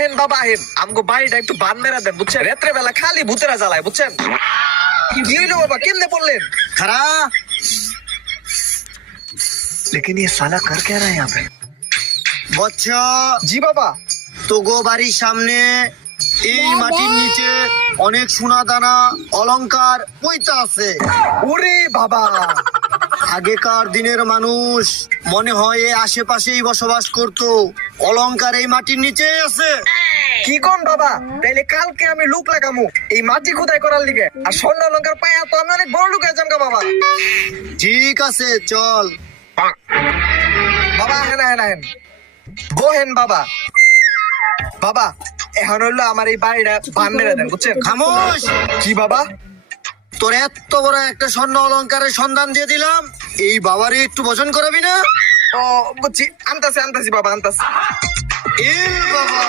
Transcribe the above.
আহেন বাবা আহেন, আমগো বাড়িটা একটু বান মেরা দেন বুঝছেন, রাত্রে বেলা খালি ভূতেরা জ্বালায় বুঝছেন। কি হইলো বাবা, কেমনে পড়লেন? খারা लेकिन ये साला कर क्या रहा है यहाँ पे? বচ্চ জি বাবা। তোগো বাড়ির সামনে এই মাটির নিচে অনেক সোনা দানা অলংকার পইতা আছে। ওরে বাবা, আগেকার দিনের মানুষ মনে হয় এই আশেপাশেই বসবাস করতো। অলংকার এই মাটির নিচে আছে। কি কোন বাবা, তাইলে কালকে আমি লুক লাগামু এই মাটি খোদাই করার লিগে, আর স্বর্ণ অলংকার পাইয়া তো আমি অনেক বড় লুক হয়ে যামগা বাবা। ঠিক আছে চল। বাবা হেন হেন হেন বহেন বাবা। বাবা এখন হইলো আমার এই বাড়িটা বান মেরে দেন বুঝছেন। খামোশ। কি বাবা? তোর এত বড় একটা স্বর্ণ অলংকারের সন্ধান দিয়ে দিলাম, এই বাবারে একটু ভোজন করাবি না? ও বুঝছি, আনতাছি আনতাছি বাবা আনতাছি। এ বাবা